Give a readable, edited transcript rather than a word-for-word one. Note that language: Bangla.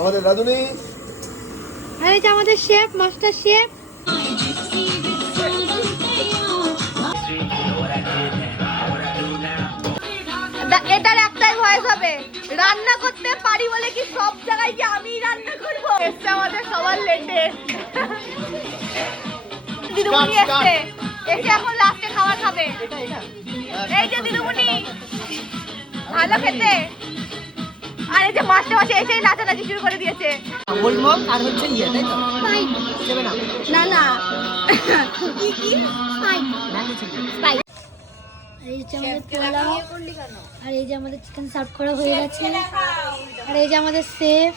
আমাদের রাধুনি। আর এই যে আমাদের শেফ, মাস্টার শেফ। এটার একটাই ভয়েস হবে, রান্না করতে পারি বলে কি সব জায়গায় কি আমি রান্না করবো? এসছে আমাদের সবার লেটে দিদিমণি এসছে, এসে এখন লাস্টে খাবার খাবে। এই যে দিদিমণি ভালো খেতে। আর এই যে মাস্টার মাসে এসেই নাচানাচি শুরু করে দিয়েছে। গোলমল আর হচ্ছে ইয়ে, তাই তো? না না কি কি এই যে আমাদের পোলাও, আর এই যে আমাদের চিকেন সার্ভ করা হয়ে গেছে, আর এই যে আমাদের শেফ।